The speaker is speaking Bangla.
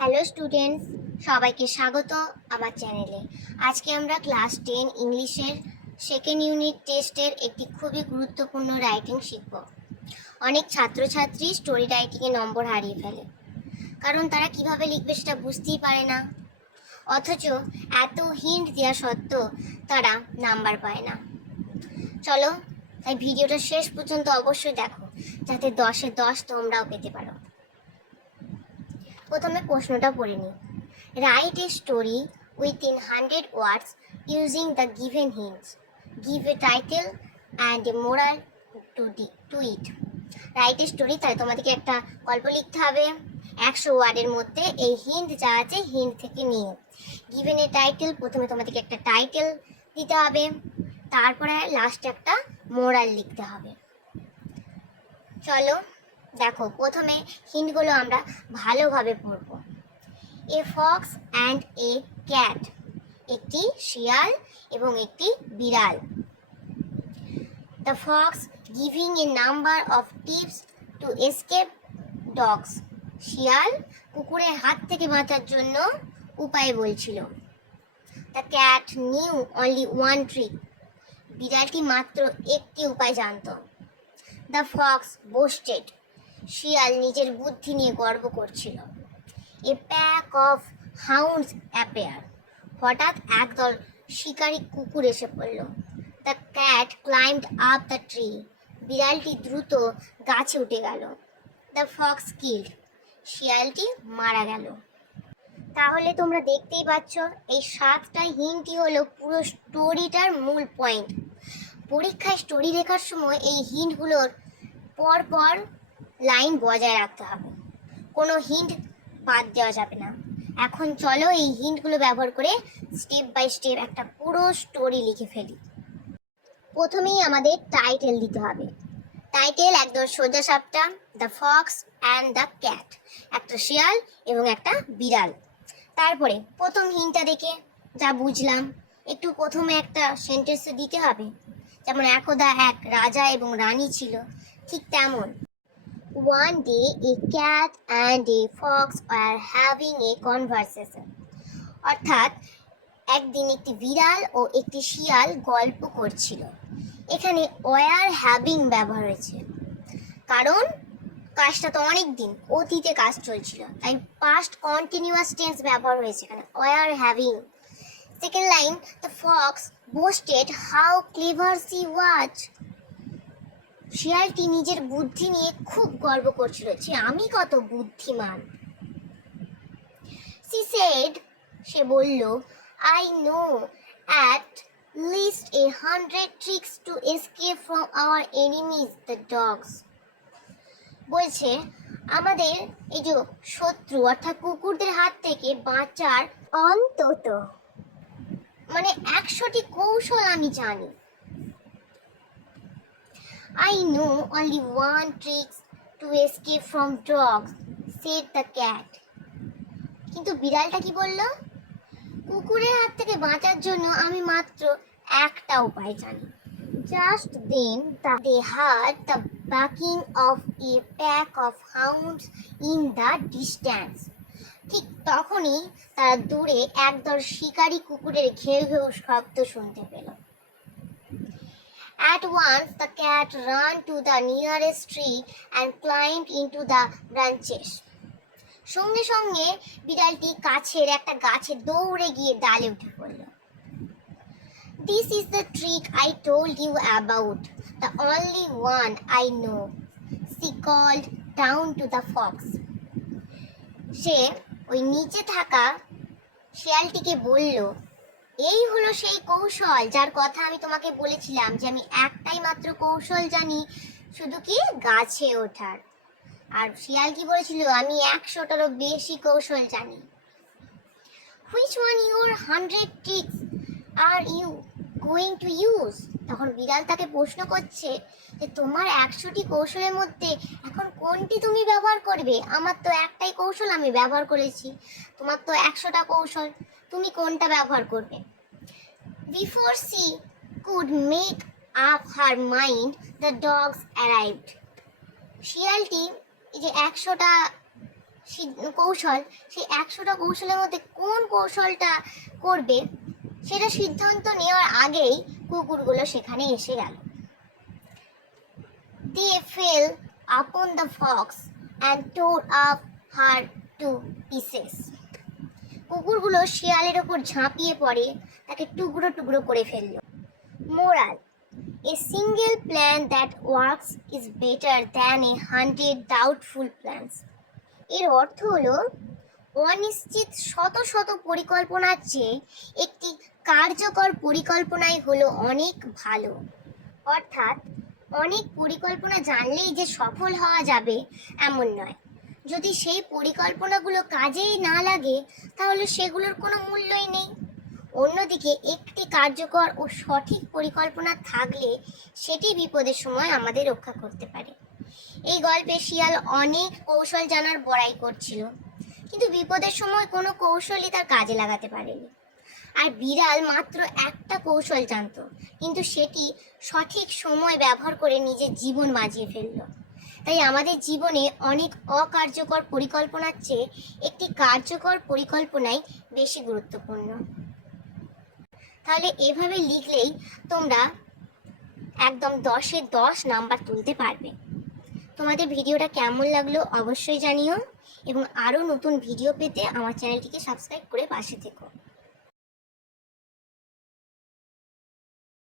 হ্যালো স্টুডেন্টস, সবাইকে স্বাগত আমার চ্যানেলে। আজকে আমরা ক্লাস 10 ইংলিশের সেকেন্ড ইউনিট টেস্টের একটি খুবই গুরুত্বপূর্ণ রাইটিং শিখব। অনেক ছাত্রছাত্রী স্টোরি রাইটিংয়ে নম্বর হারিয়ে ফেলে, কারণ তারা কিভাবে লিখবে সেটা বুঝতেই পারে না। অথচ এত হিন্ট দেওয়া সত্ত্বেও তারা নাম্বার পায় না। চলো, তাই ভিডিওটা শেষ পর্যন্ত অবশ্যই দেখো, যাতে 10-এ 10 তোমরাও পেতে পারো। প্রথমে প্রশ্নটা পড়ে নিই। Write a story within 100 words using the given hints. Give a title and a moral to it. Write a story, তাই তোমাদেরকে একটা গল্প লিখতে হবে 100 ওয়ার্ডের মধ্যে। এই হিন্ট যা আছে হিন্ট থেকে নিয়ে গিভেন এ টাইটেল, প্রথমে তোমাদেরকে একটা টাইটেল দিতে হবে, তারপরে লাস্টে একটা মোরাল লিখতে হবে। চলো দেখো, প্রথমে হিন্টগুলো আমরা ভালোভাবে পড়ব। A fox and a cat, একটি শিয়াল এবং একটি বিড়াল। The fox giving a number of tips to escape dogs, শিয়াল কুকুরের হাত থেকে বাঁচার জন্য উপায় বলছিল। The cat knew only one trick, বিড়ালটি মাত্র একটি উপায় জানত। দ্য ফক্স বোস্টেড, শিয়াল নিজের বুদ্ধি নিয়ে গর্ব করছিল। A pack of hounds appear, হঠাৎ একদল শিকারী কুকুর এসে পড়ল। The cat climbed up the tree, বিড়ালটি দ্রুত গাছে উঠে গেল। দ্য ফক্স কিল্ড, শিয়ালটি মারা গেল। তাহলে তোমরা দেখতেই পাচ্ছ, এই 7টা হিন্টই হলো পুরো স্টোরিটার মূল পয়েন্ট। পরীক্ষায় স্টোরি লেখার সময় এই হিন্টগুলোর পর পর লাইন বজায় রাখতে হবে, কোনো হিন্ট বাদ দেওয়া যাবে না। এখন চলো এই হিন্টগুলো ব্যবহার করে স্টেপ বাই স্টেপ একটা পুরো স্টোরি লিখে ফেলি। প্রথমেই আমাদের টাইটেল দিতে হবে। টাইটেল একদম সোজা সাপটা, the Fox and the cat, একটা শিয়াল এবং একটা বিড়াল। তারপরে প্রথম হিন্টটা দেখে যা বুঝলাম, একটু প্রথমে একটা সেন্টেন্সে দিতে হবে, যেমন একদা এক রাজা এবং রানী ছিল, ঠিক তেমন। One day a cat and a fox were having a conversation. অর্থাৎ একদিন একটি বিড়াল ও একটি শিয়াল গল্প করছিল। এখানে ওয়ার হ্যাভিং ব্যবহার হয়েছে, কারণ কাজটা তো অনেক দিন অতীতে কাজ চলছিল, তাই পাস্ট কন্টিনিউয়াস টেন্স ব্যবহার হয়েছে এখানে, were having. Second line, the fox boasted how clever she was, শিয়ালটি নিজের বুদ্ধি নিয়ে খুব গর্ব করছিল যে আমি কত বুদ্ধিমান। সি সেড, সে বলল, I know at least 100 tricks to escape from our enemies the dogs. বলছে আমাদের এই যে শত্রু অর্থাৎ কুকুরদের হাত থেকে বাঁচার অন্তত 100টি কৌশল আমি জানি। I know only one trick to escape from dogs, said the cat. কিন্তু বিড়ালটা কি বলল? কুকুরের হাত থেকে বাঁচার জন্য আমি মাত্র একটা উপায় জানি। Just then they heard the barking of a pack of hounds in the distance. ঠিক তখনই তারা দূরে একদল শিকারী কুকুরের ঘেউ ঘেউ শব্দ শুনতে পেল। At once the cat ran to the nearest tree and climbed into the branches. সঙ্গে সঙ্গে বিড়ালটি কাছের একটা গাছে দৌড়ে গিয়ে ডালে উঠে পড়ল। This is the trick I told you about, the only one I know, she called down to the fox. সে ওই নিচে থাকা শিয়ালটিকে বলল, এই হলো সেই কৌশল যার কথা আমি তোমাকে বলেছিলাম, যে আমি একটাই মাত্র কৌশল জানি, শুধু কি গাছে ওঠার। আর শিয়াল কি বলেছিল, আমি 100টারও বেশি কৌশল জানি। Which one your 100 tricks are you going to use? তখন বিড়াল তাকে প্রশ্ন করছে যে তোমার 100টি কৌশলের মধ্যে এখন কোনটি তুমি ব্যবহার করবে? আমার তো একটাই কৌশল আমি ব্যবহার করেছি, তোমার তো 100টা কৌশল, তুমি কোনটা ব্যবহার করবে? Before she could make up her mind, the dogs arrived. শিয়ালটি এই যে 100টা কৌশল, সেই 100টা কৌশলের মধ্যে কোন কৌশলটা করবে সেটা সিদ্ধান্ত নেওয়ার আগেই কুকুরগুলো সেখানে এসে গেল। They fell upon the fox and tore up her to pieces. কুকুরগুলো শিয়ালের ওপর ঝাঁপিয়ে পড়ে তাকে টুকরো টুকরো করে ফেলল। Moral: A single plan that works is better than 100 doubtful plans. এর অর্থ হলো অনিশ্চিত শত শত পরিকল্পনার চেয়ে একটি কার্যকর পরিকল্পনাই হলো অনেক ভালো। অর্থাৎ অনেক পরিকল্পনা জানলেই যে সফল হওয়া যাবে এমন নয়। যদি সেই পরিকল্পনাগুলো কাজেই না লাগে তাহলে সেগুলোর কোনো মূল্যই নেই। অন্যদিকে একটি কার্যকর ও সঠিক পরিকল্পনা থাকলে সেটি বিপদের সময় আমাদের রক্ষা করতে পারে। এই গল্পে শিয়াল অনেক কৌশল জানার বড়াই করছিল, কিন্তু বিপদের সময় কোনো কৌশলই তার কাজে লাগাতে পারেনি। আর বিড়াল মাত্র একটা কৌশল জানতো, কিন্তু সেটি সঠিক সময় ব্যবহার করে নিজের জীবন বাঁচিয়ে ফেলল। তাই আমাদের জীবনে অনেক অকার্যকর পরিকল্পনার চেয়ে একটি কার্যকর পরিকল্পনাই বেশি গুরুত্বপূর্ণ। তাহলে এভাবে লিখলেই তোমরা একদম 10-এ 10 নাম্বার তুলতে পারবে। তোমাদের ভিডিওটা কেমন লাগলো অবশ্যই জানিও, এবং আরও নতুন ভিডিও পেতে আমার চ্যানেলটিকে সাবস্ক্রাইব করে পাশে থেকো।